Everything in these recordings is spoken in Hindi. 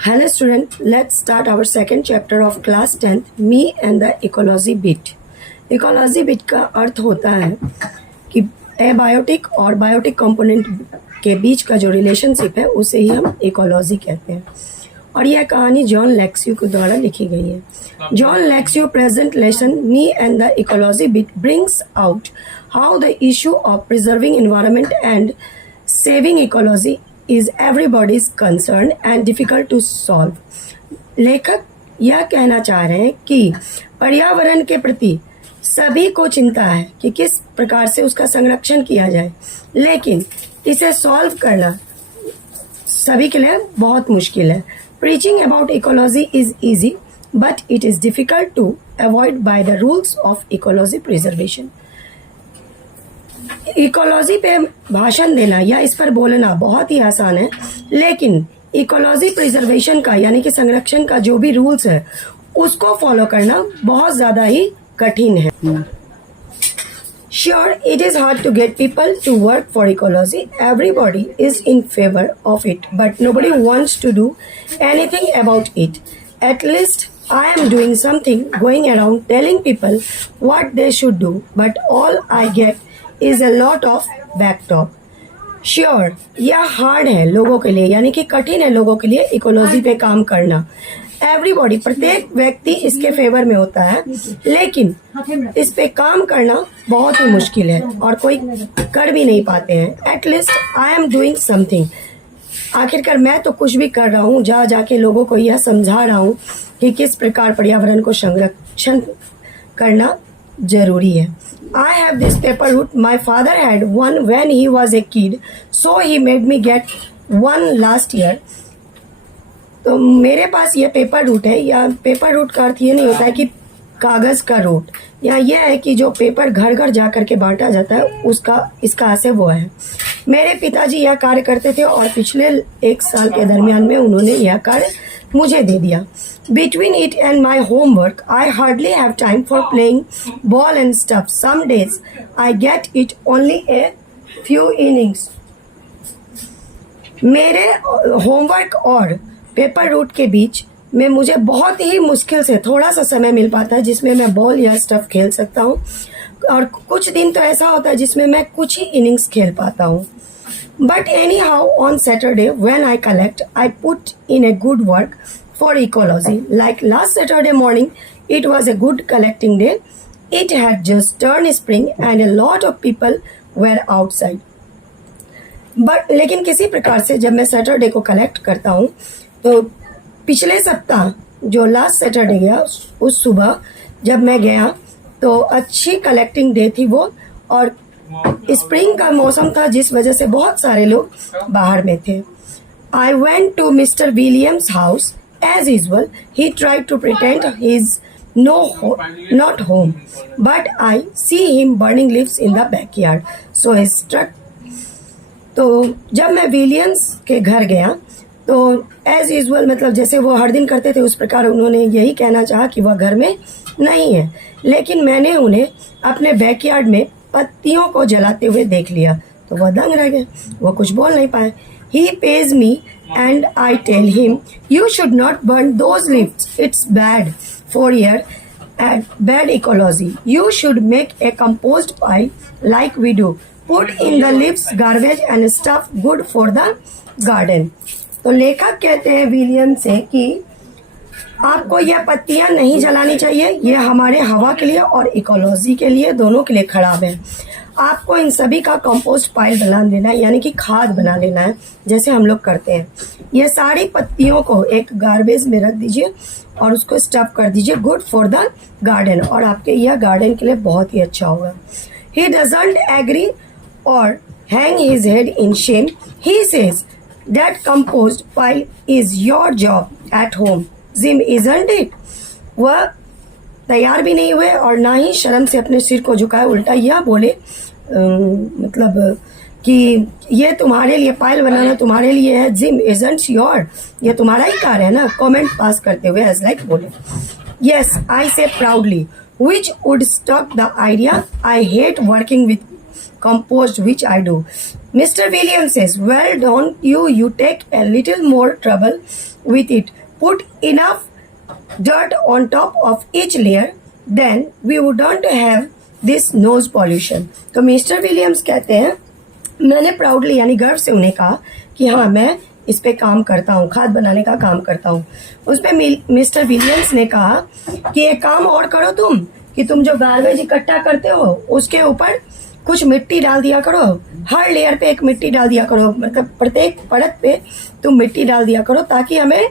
Hello student, let's start our second chapter of class 10th, Me and the Ecology Bit. Ecology bit का अर्थ होता है कि एबायोटिक और बायोटिक कंपोनेंट के बीच का जो रिलेशनशिप है उसे ही हम इकोलॉजी कहते हैं। और यह कहानी जॉन लेक्स्यू के द्वारा लिखी गई है। जॉन लेक्स्यू present lesson me and the ecology bit brings out how the issue of preserving environment and saving ecology is everybody's concern and difficult to solve. लेखक यह कहना चाह रहे हैं कि पर्यावरण के प्रति सभी को चिंता है कि किस प्रकार से उसका संरक्षण किया जाए, लेकिन इसे सॉल्व करना सभी के लिए बहुत मुश्किल है। Preaching about ecology is easy, but it is difficult to avoid by the rules of ecology preservation. Ecology पे भाषण देना या इस पर बोलना बहुत ही आसान है, लेकिन इकोलॉजी प्रिजर्वेशन का यानी कि संरक्षण का जो भी रूल्स है उसको फॉलो करना बहुत ज़्यादा ही कठिन है। Sure, it is hard to get people to work for ecology. Everybody is in favor of it, but nobody wants to do anything about it. At least I am doing something, going around telling people what they should do, but all I get is a lot of backtalk. Sure, यह हार्ड है लोगों के लिए, यानी कि कठिन है लोगों के लिए इकोलॉजी पे काम करना। एवरीबॉडी, प्रत्येक व्यक्ति इसके फेवर में होता है, लेकिन इस पे काम करना बहुत ही मुश्किल है और कोई कर भी नहीं पाते हैं। At least I am doing something, आखिरकार मैं तो कुछ भी कर रहा हूँ, जा जाके लोगों को यह समझा रहा हूँ कि किस प्रकार पर्यावरण को संरक्षण करना जरूरी है। I have this paper route. My father had one when he was a kid, so he made me get one last year. तो मेरे पास ये पेपर रूट है, या पेपर रूट का अर्थ ये नहीं होता है कि कागज़ का रूट, या यह है कि जो पेपर घर घर जा कर के बांटा जाता है उसका इसका से वो है। मेरे पिताजी यह कार्य करते थे और पिछले 1 साल के दरमियान में उन्होंने यह कार्य मुझे दे दिया। Between it and my homework, I hardly have time for playing ball and stuff. Some days I get it only a few innings. मेरे होमवर्क और पेपर रूट के बीच में मुझे बहुत ही मुश्किल से थोड़ा सा समय मिल पाता है जिसमें मैं बॉल या स्टफ खेल सकता हूँ, और कुछ दिन तो ऐसा होता है जिसमें मैं कुछ ही इनिंग्स खेल पाता हूँ। But anyhow, on Saturday when I collect, I put in a good work for ecology. Like last Saturday morning, it was a good collecting day. It had just turned spring and a lot of people were outside. But लेकिन किसी प्रकार से जब मैं सैटरडे को कलेक्ट करता हूँ, तो पिछले सप्ताह जो लास्ट सैटरडे गया उस सुबह जब मैं गया तो अच्छी कलेक्टिंग डे थी वो, और स्प्रिंग का मौसम था जिस वजह से बहुत सारे लोग बाहर में थे। I went to Mr. Williams' house as usual. He tried to pretend he's not home, but I see him burning leaves in the backyard. So he struck. तो जब मैं विलियम्स के घर गया तो एज यूजल, मतलब जैसे वो हर दिन करते थे उस प्रकार उन्होंने यही कहना चाहा कि वह घर में नहीं है, लेकिन मैंने उन्हें अपने बैकयार्ड में पत्तियों को जलाते हुए देख लिया तो वह दंग रह गए, वो कुछ बोल नहीं पाए। He pays me and I tell him, you should not burn those leaves. It's bad for your bad ecology. You should make a compost pile like we do. Put in the leaves, garbage and stuff good for the garden. तो लेखक कहते हैं विलियम से कि आपको यह पत्तियां नहीं जलानी चाहिए, ये हमारे हवा के लिए और इकोलॉजी के लिए दोनों के लिए खराब है। आपको इन सभी का कंपोस्ट पाइल बना देना है, यानी कि खाद बना लेना है जैसे हम लोग करते हैं। ये सारी पत्तियों को एक गार्बेज में रख दीजिए और उसको स्टफ कर दीजिए गुड फॉर द गार्डन, और आपके यह गार्डन के लिए बहुत ही अच्छा होगा। ही डजंट एग्री और hang his head in Shem. He says that compost pile is your job at home, gym isn't it. वह तैयार भी नहीं हुए और ना ही शर्म से अपने सिर को झुकाए, उल्टा यह बोले मतलब कि ये तुम्हारे लिए पाइल बनाना तुम्हारे लिए है, जिम इजंट योर, ये तुम्हारा ही कार्य है ना। कमेंट पास करते हुए एज लाइक बोले, यस आई से proudly, which would stop the idea, I hate working with compost which I do. Mr. Williams says, well, don't you take a little more trouble with it. Put enough dirt on top of each layer, then we wouldn't have this noise pollution. तो मिस्टर विलियम्स कहते हैं, मैंने प्राउडली यानी गर्व से उन्हें कहा कि हाँ मैं इस पे काम करता हूँ, खाद बनाने का काम करता हूँ। उस पे मिस्टर विलियम्स ने कहा कि एक काम और करो तुम, कि तुम जो गार्बेज इकट्ठा करते हो उसके ऊपर कुछ मिट्टी डाल दिया करो, हर लेयर पे एक मिट्टी डाल दिया करो, मतलब प्रत्येक परत पे तुम मिट्टी डाल दिया करो ताकि हमें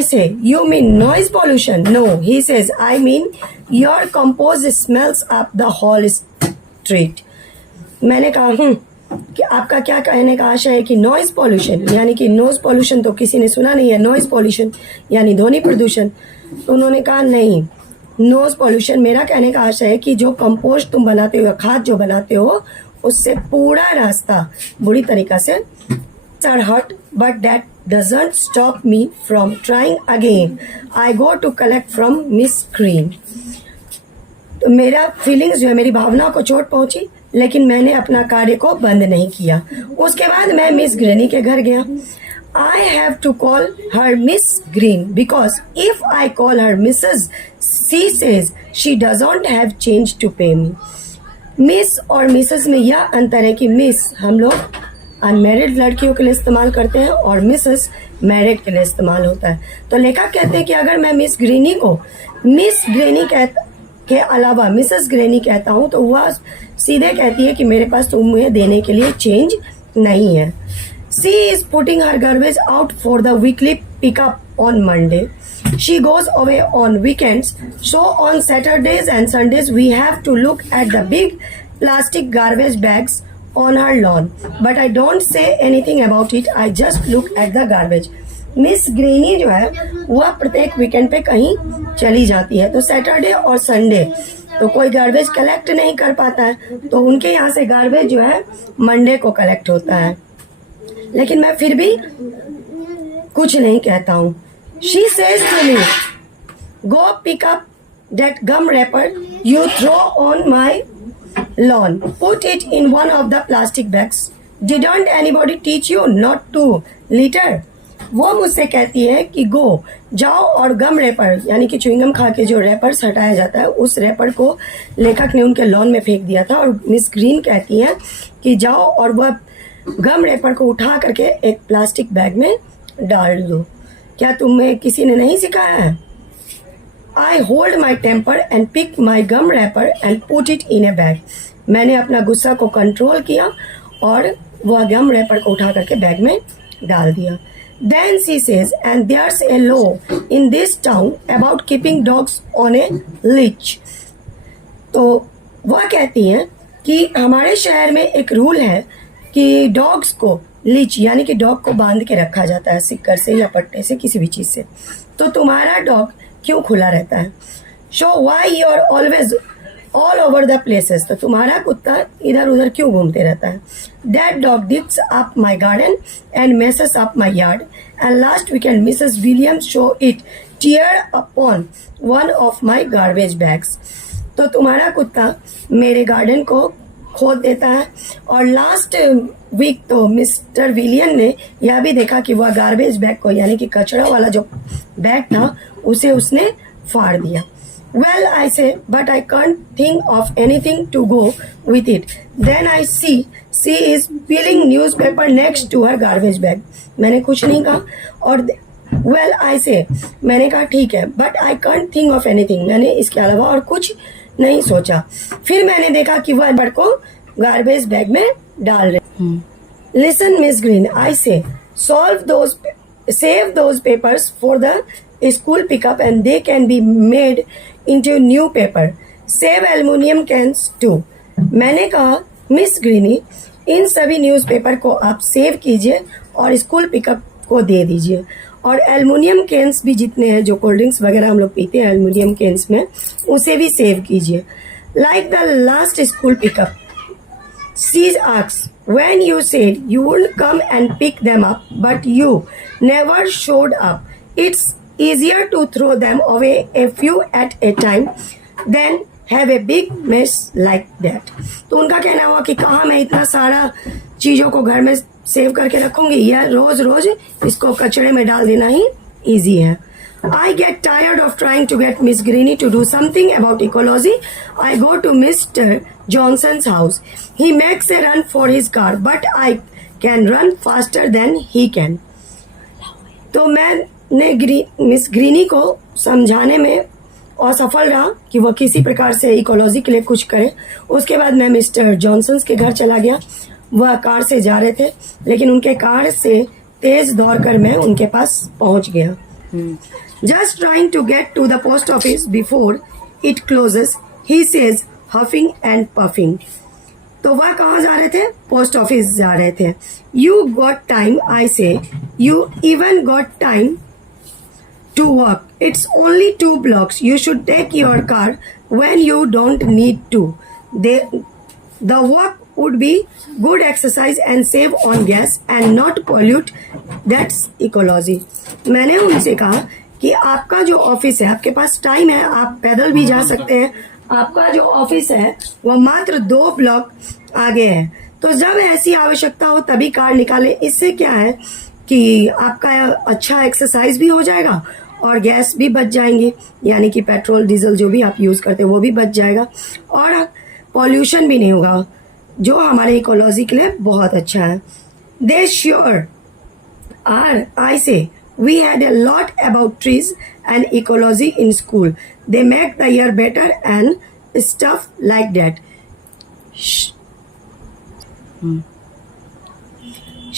say, you mean noise pollution? No, he says, I mean your compost smells up the whole street. मैंने कहा कि आपका क्या कहने का आशा है कि नॉइज पॉल्यूशन, यानी कि नॉइज पॉल्यूशन तो किसी ने सुना नहीं है, नॉइज पॉल्यूशन यानी ध्वनि प्रदूषण। तो उन्होंने कहा नहीं, नॉइज पॉल्यूशन मेरा कहने का आशा है कि जो कंपोस्ट तुम बनाते हो या खाद जो बनाते हो उससे पूरा रास्ता बुरी तरीका से are hurt, but that doesn't stop me from trying again. I go to collect from Miss Green. तो मेरा फीलिंग्स जो है, मेरी भावना को चोट पहुंची, लेकिन मैंने अपना कार्य को बंद नहीं किया। उसके बाद मैं मिस ग्रेनी के घर गया। I have to call her Miss Green because if I call her Mrs. she says she doesn't have change to pay me. Miss और मिसेस में यह अंतर है कि मिस हम लोग अनमैरिड लड़कियों के लिए इस्तेमाल करते हैं और मिसेस मैरिड के लिए इस्तेमाल होता है। तो लेखक कहते हैं कि अगर मैं मिस ग्रेनी को मिस ग्रेनी के अलावा मिसेस ग्रेनी कहता हूँ तो वह सीधे कहती है कि मेरे पास तुम्हें देने के लिए चेंज नहीं है। She is putting her garbage out for the weekly pickup on Monday. She goes away on weekends. So on Saturdays and Sundays we have to look at the big plastic garbage bags on her lawn, but I don't say anything about it. I just look at the garbage. Miss granny जो है वह प्रत्येक वीकेंड पे कहीं चली जाती है, तो सैटरडे और संडे तो कोई गार्बेज कलेक्ट नहीं कर पाता है, तो उनके यहाँ से गार्बेज जो है मंडे को कलेक्ट होता है, लेकिन मैं फिर भी कुछ नहीं कहता हूँ। She says to me, go pick up that gum wrapper you throw on my lawn. Put it in one of the plastic bags. Didn't anybody teach you not to litter? वो मुझसे कहती है कि गो जाओ और गम रैपर यानी कि च्युइंगम खा के जो रैपर्स हटाया जाता है उस रैपर को लेखक ने उनके लॉन में फेंक दिया था, और मिस ग्रीन कहती है कि जाओ और वह गम रैपर को उठा करके एक प्लास्टिक बैग में डाल दो। क्या तुम्हें किसी ने नहीं सिखाया है? I hold my temper and pick my gum wrapper and put it in a bag. मैंने अपना गुस्सा को कंट्रोल किया और वह गम रैपर को उठा करके बैग में डाल दिया। Then she says, and there's a law in this town about keeping dogs on a leash. तो वह कहती हैं कि हमारे शहर में एक रूल है कि डॉग्स को लीच यानी कि डॉग को बांध के रखा जाता है सिक्कर से या पट्टे से, किसी भी चीज से। तो तुम्हारा डॉग क्यों खुला रहता है? So why you are always all over the places, तो तुम्हारा कुत्ता इधर उधर क्यों घूमते रहता है? That dog digs up my garden and messes up my yard, and last weekend Mrs Williams show it tear upon one of my garbage bags. तो तुम्हारा कुत्ता मेरे गार्डन को खोद देता है, और लास्ट वीक तो मिस्टर विलियम ने यह भी देखा कि वह गार्बेज बैग को यानी कि कचरा वाला जो बैग था उसे उसने फाड़ दिया। Well, I say, but I can't think of anything to go with it. Then I see she is peeling newspaper next to her garbage bag. मैंने कुछ नहीं कहा, और well, I say, मैंने कहा ठीक है, but I can't think of anything. मैंने इसके अलावा और कुछ नहीं सोचा। फिर मैंने देखा कि वह बर्ड को गार्बेज बैग में डाल रहे। Listen, Miss Green, I say, save those papers for the school pickup and they can be made into new paper. Save aluminium cans too. मैंने कहा मिस ग्रीनी, इन सभी न्यूज़पेपर को आप सेव कीजिए और स्कूल पिकअप को दे दीजिए, और एल्युमिनियम कैंस भी जितने हैं जो कोल्ड ड्रिंक्स वगैरह हम लोग पीते हैं एल्युमिनियम कैंस में, उसे भी सेव कीजिए। Like the last school pickup, she asks, when you said you would come and pick them up, but you never showed up. It's easier to throw them away a few at a time than have a big mess like that. तो उनका कहना हुआ कि कहाँ मैं इतना सारा चीज़ों को घर में सेव करके रखूंगी, यह रोज रोज इसको कचरे में डाल देना ही ईजी है। I get tired of trying to get Miss Greeny to do something about ecology. I go to Mr. Johnson's house. He makes a run for his car, but I can run faster than he can. तो मैंने मिस ग्रीनी को समझाने में असफल रहा कि वह किसी प्रकार से इकोलॉजी के लिए कुछ करे। उसके बाद मैं मिस्टर जॉनसन्स के घर चला गया। वह कार से जा रहे थे, लेकिन उनके कार से तेज दौड़कर मैं उनके पास पहुंच गया। Just trying to get to the post office before it closes, he says, huffing and puffing. तो वह कहाँ जा रहे थे? पोस्ट ऑफिस जा रहे थे। You got time, I say. You even got time to walk. It's only 2 blocks. You should take your car when you don't need to. The walk would be good exercise and save on gas and not pollute. That's ecology. मैंने उनसे कहा कि आपका जो ऑफिस है, आपके पास टाइम है, आप पैदल भी जा सकते हैं। आपका जो ऑफिस है वह मात्र 2 ब्लॉक आगे है। तो जब ऐसी आवश्यकता हो तभी कार निकालें। इससे क्या है कि आपका अच्छा एक्सरसाइज भी हो जाएगा और गैस भी बच जाएंगी, यानी कि पेट्रोल डीजल जो भी आप यूज करते हैं वो भी बच जाएगा और पॉल्यूशन भी नहीं होगा, जो हमारे इकोलॉजी के लिए बहुत अच्छा है। दे श्योर आर, आई से, we had a lot about trees and ecology in school. They make the air better and stuff like that.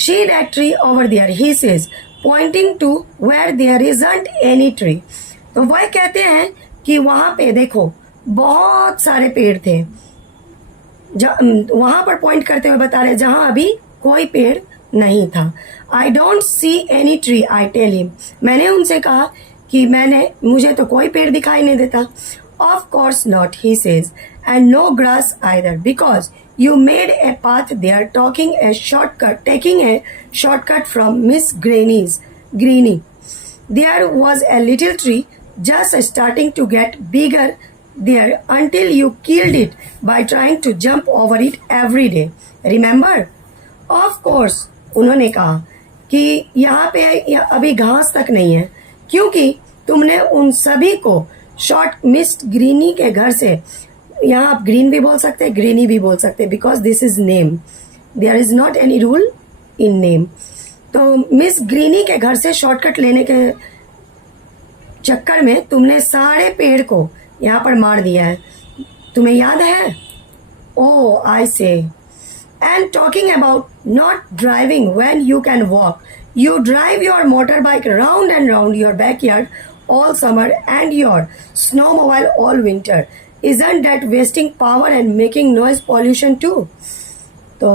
See that tree over there, he says, pointing to where there isn't any tree. तो वह कहते हैं कि वहां पे देखो बहुत सारे पेड़ थे। वहां पर पॉइंट करते हुए बता रहे जहां अभी कोई पेड़ नहीं था। I don't see any tree, I tell him. मैंने उनसे कहा कि मुझे तो कोई पेड़ दिखाई नहीं देता। Of course not, he says, and no grass either, because you made a path there, taking a shortcut from Miss Greeny. There was a little tree just starting to get bigger there until you killed it by trying to jump over it every day. Remember? Of course, उन्होंने कहा कि यहाँ पे अभी घास तक नहीं है, क्योंकि तुमने उन सभी को मिस ग्रीनी के घर से, यहाँ आप ग्रीन भी बोल सकते हैं, ग्रीनी भी बोल सकते हैं, because this is name, there is not any rule in name. तो मिस ग्रीनी के घर से शॉर्टकट लेने के चक्कर में तुमने सारे पेड़ को यहाँ पर मार दिया है। तुम्हें याद है? ओह, आई से, and talking about not driving when you can walk. You drive your motorbike round and round your backyard all summer and your snowmobile all winter. Isn't that wasting power and making noise pollution too? तो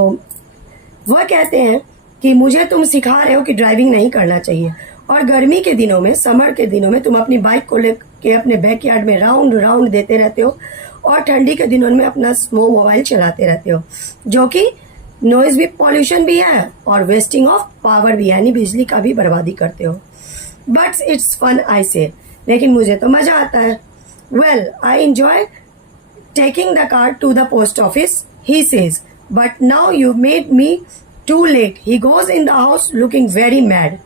वह कहते हैं कि मुझे तुम सिखा रहे हो कि ड्राइविंग नहीं करना चाहिए, और गर्मी के दिनों में, समर के दिनों में तुम अपनी बाइक को लेके अपने बैकयार्ड में राउंड राउंड देते रहते हो, और ठंडी के दिनों में अपना स्नो मोबाइल चलाते रहते हो, जो कि नॉइज भी, पॉल्यूशन भी है और वेस्टिंग ऑफ पावर भी, यानी बिजली का भी बर्बादी करते हो। बट इट्स फन, आई से, लेकिन मुझे तो मजा आता है। Well, I enjoy taking the car to the post office, he says, but now you made me too late. He goes in the house looking very mad.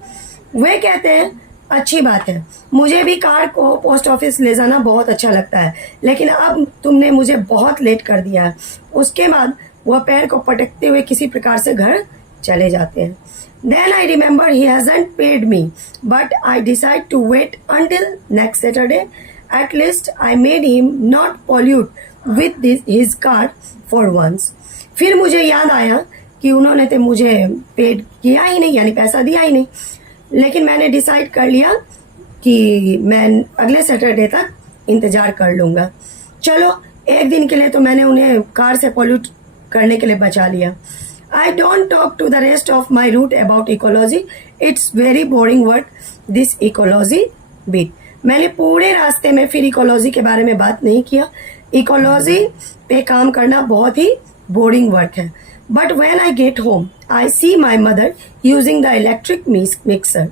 वे कहते हैं अच्छी बात है, मुझे भी कार को पोस्ट ऑफिस ले जाना बहुत अच्छा लगता है, लेकिन अब तुमने मुझे बहुत लेट कर दिया है। उसके बाद वह पैर को पटकते हुए किसी प्रकार से घर चले जाते हैं। Then I remember he hasn't paid me, but I decide to wait until next Saturday. At least I made him not pollute with his car for once. फिर मुझे याद आया कि उन्होंने तो मुझे पेड किया ही नहीं, यानी पैसा दिया ही नहीं, लेकिन मैंने डिसाइड कर लिया कि मैं अगले सैटरडे तक इंतजार कर लूंगा। चलो, एक दिन के लिए तो मैंने उन्हें कार से पॉल्यूट करने के लिए बचा लिया। I don't talk to the rest of my route about ecology. It's very boring work, this ecology bit. मैंने पूरे रास्ते में फिर इकोलॉजी के बारे में बात नहीं किया। इकोलॉजी पे काम करना बहुत ही बोरिंग वर्क है। But when I get home, I see my mother using the electric mixer.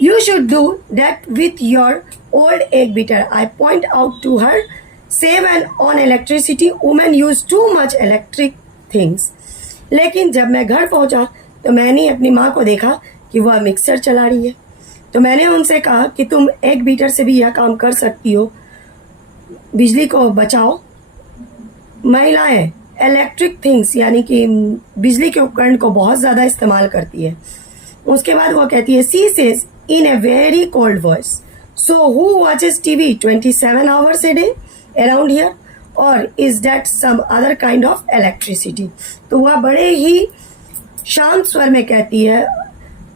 You should do that with your old egg beater, I point out to her. Save and on electricity, women use too much electric things. लेकिन जब मैं घर पहुंचा तो मैंने अपनी माँ को देखा कि वह मिक्सर चला रही है। तो मैंने उनसे कहा कि तुम एक बीटर से भी यह काम कर सकती हो, बिजली को बचाओ। महिलाएं इलेक्ट्रिक थिंग्स यानी कि बिजली के उपकरण को बहुत ज़्यादा इस्तेमाल करती है। उसके बाद वो कहती है, she says in a very cold voice, so who watches TV 27 hours a day around here, or is that some other kind of electricity. तो वह बड़े ही शांत स्वर में कहती है,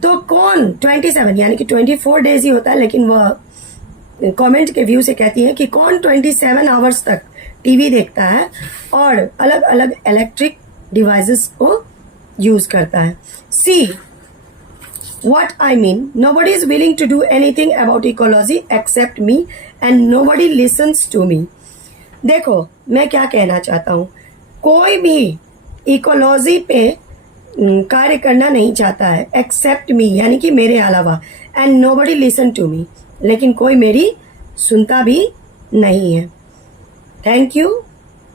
तो कौन 27 यानी कि 24 डेज ही होता है, लेकिन वह कमेंट के व्यू से कहती है कि कौन 27 आवर्स तक टीवी देखता है और अलग अलग इलेक्ट्रिक डिवाइसेस को यूज करता है। सी what I mean, nobody is willing to do anything about ecology except me and nobody listens to me। देखो मैं क्या कहना चाहता हूँ, कोई भी इकोलॉजी पे कार्य करना नहीं चाहता है एक्सेप्ट मी यानी कि मेरे अलावा, and nobody listen to me, लेकिन कोई मेरी सुनता भी नहीं है। Thank you.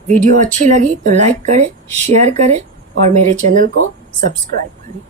वीडियो अच्छी लगी तो लाइक करें, शेयर करें और मेरे चैनल को सब्सक्राइब करें।